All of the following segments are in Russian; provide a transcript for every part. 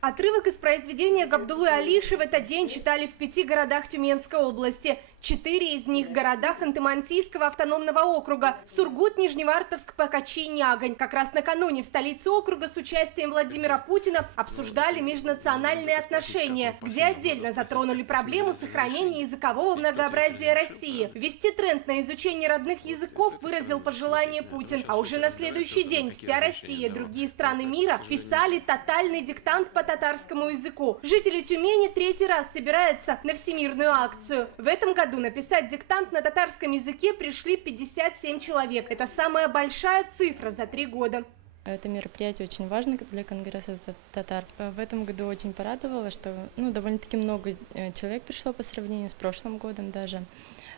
Отрывок из произведения Габдуллы Алиши в этот день читали в 5 городах Тюменской области. 4 из них – города Ханты-Мансийского автономного округа – Сургут, Нижневартовск, Пакачи и Нягань. Как раз накануне в столице округа с участием Владимира Путина обсуждали межнациональные отношения, где отдельно затронули проблему сохранения языкового многообразия России. Ввести тренд на изучение родных языков выразил пожелание Путин. А уже на следующий день вся Россия и другие страны мира писали тотальный диктант по татарскому языку. Жители Тюмени 3-й раз собираются на всемирную акцию. В этом году написать диктант на татарском языке пришли 57 человек. Это самая большая цифра за 3 года. Это мероприятие очень важно для Конгресса татар. В этом году очень порадовало, что довольно-таки много человек пришло по сравнению с прошлым годом даже.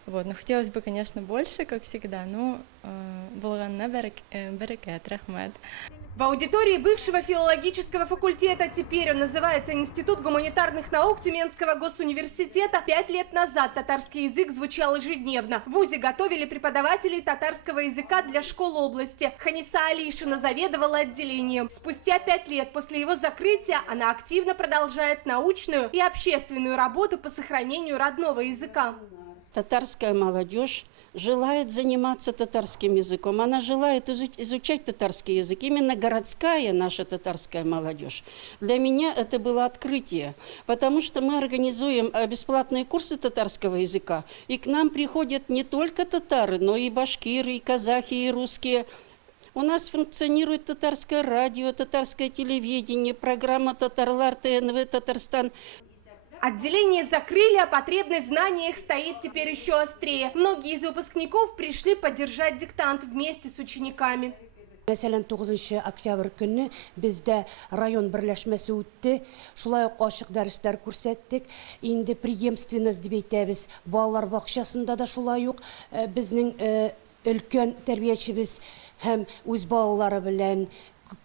Но хотелось бы, конечно, больше, как всегда, но булганна берекет, рахмат. В аудитории бывшего филологического факультета, теперь он называется Институт гуманитарных наук Тюменского госуниверситета, 5 лет назад татарский язык звучал ежедневно. В ВУЗе готовили преподавателей татарского языка для школ области. Ханиса Алишина заведовала отделением. Спустя 5 лет после его закрытия она активно продолжает научную и общественную работу по сохранению родного языка. Татарская молодежь желает заниматься татарским языком, она желает изучать татарский язык, именно городская наша татарская молодежь. Для меня это было открытие, потому что мы организуем бесплатные курсы татарского языка, и к нам приходят не только татары, но и башкиры, и казахи, и русские. У нас функционирует татарское радио, татарское телевидение, программа «Татарлар», ТНВ, Татарстан. Отделение закрыли, а потребность в знаниях стоит теперь еще острее. Многие из выпускников пришли поддержать диктант вместе с учениками. Мәсәлән, 9 октябрь көнне бездә район берләшмәсе үтте. Шулай ук ачык дәресләр күрсәттек. Инде преемственность дип әйтәбез. Балалар бакчасында да шулай ук безнең өлкән тәрбиячебез һәм үз балалары белән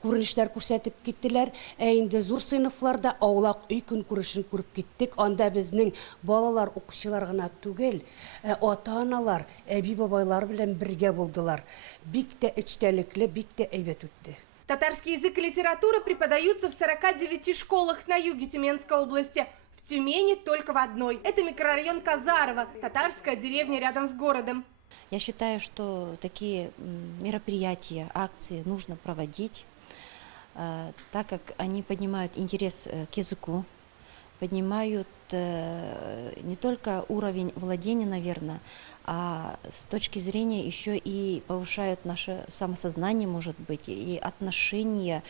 күренешләр күрсәтеп киттеләр. Инде зур сыйныфларда аулак өй көнкүрешен күреп киттек. Анда безнең балалар, укучылар гына түгел, ата-аналар, әби-бабайлар белән бергә булдылар. Бик тә эчтәлекле, бик тә әйбәт үтте. Татарский язык и литература преподаются в 49 школах на юге Тюменской области. В Тюмени только в одной. Это микрорайон Казарова, татарская деревня рядом с городом. Я считаю, что такие мероприятия, акции нужно проводить, так как они поднимают интерес к языку, поднимают не только уровень владения, наверное, а с точки зрения еще и повышают наше самосознание, может быть, и отношение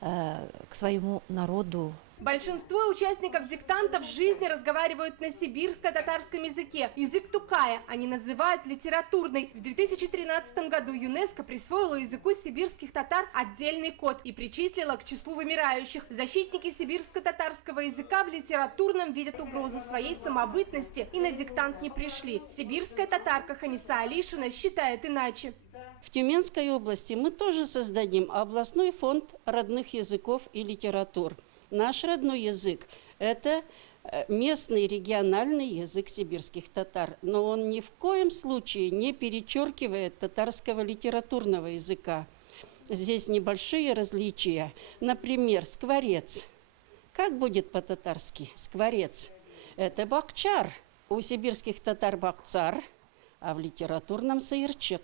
к своему народу. Большинство участников диктантов в жизни разговаривают на сибирско-татарском языке. Язык тукая они называют литературный. В 2013 году ЮНЕСКО присвоила языку сибирских татар отдельный код и причислила к числу вымирающих. Защитники сибирско-татарского языка в литературном видят угрозу своей самобытности и на диктант не пришли. Сибирская татарка Ханиса Алишина считает иначе. В Тюменской области мы тоже создадим областной фонд родных языков и литератур. Наш родной язык – это местный региональный язык сибирских татар, но он ни в коем случае не перечеркивает татарского литературного языка. Здесь небольшие различия. Например, скворец. Как будет по-татарски? Скворец. Это бакчар. У сибирских татар бакцар, а в литературном саирчик.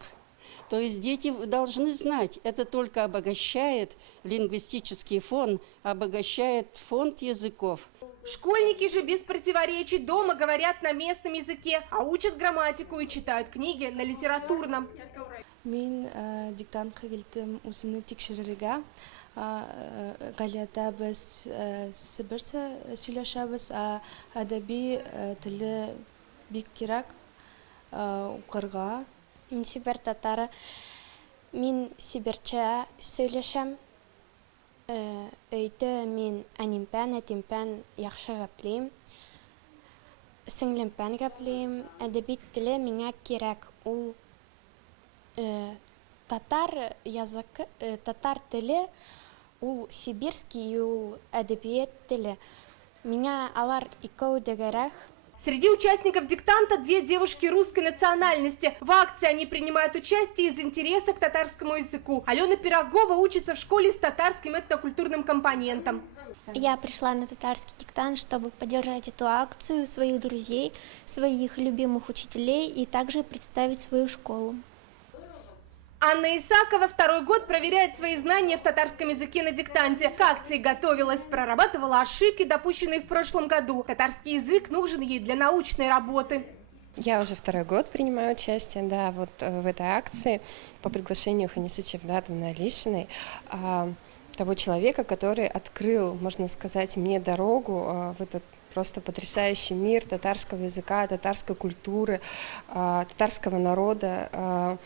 То есть дети должны знать, это только обогащает лингвистический фон, обогащает фонд языков. Школьники же без противоречий дома говорят на местном языке, а учат грамматику и читают книги на литературном. Мен диктантка келдім өзімні текшерерге. Галията біз сібірді сөйлешеміз, әдеби тілі бик керек оқырға. Мен сибір татары, мен сибірче сөйлешем. Өйді мен әнімпән, әтімпән яқшы ғаплейм. Сіңлімпән ғаплейм. Әдебит тілі меңе керек. Ол татар язык, татар тілі, ол сибирский, ол әдебиет тілі. Меңе алар икәү дегерәк. Среди участников диктанта 2 девушки русской национальности. В акции они принимают участие из интереса к татарскому языку. Алена Пирогова учится в школе с татарским этнокультурным компонентом. Я пришла на татарский диктант, чтобы поддержать эту акцию, своих друзей, своих любимых учителей и также представить свою школу. Анна Исакова второй год проверяет свои знания в татарском языке на диктанте. К акции готовилась, прорабатывала ошибки, допущенные в прошлом году. Татарский язык нужен ей для научной работы. Я уже второй год принимаю участие, да, вот в этой акции по приглашению Ханисы Чевдатовны Алишиной, того человека, который открыл, можно сказать, мне дорогу в этот просто потрясающий мир татарского языка, татарской культуры, татарского народа.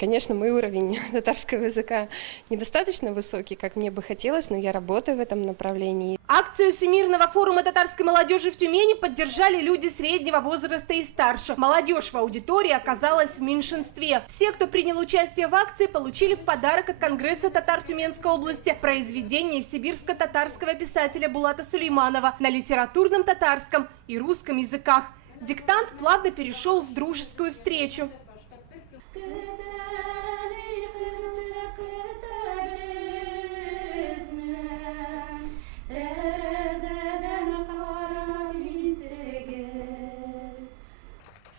Конечно, мой уровень татарского языка недостаточно высокий, как мне бы хотелось, но я работаю в этом направлении. Акцию Всемирного форума татарской молодежи в Тюмени поддержали люди среднего возраста и старше. Молодежь в аудитории оказалась в меньшинстве. Все, кто принял участие в акции, получили в подарок от Конгресса татар Тюменской области произведение сибирско-татарского писателя Булата Сулейманова на литературном татарском и русском языках. Диктант плавно перешел в дружескую встречу.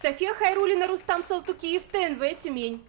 София Хайруллина, Рустам Салтукиев, ТНВ, Тюмень.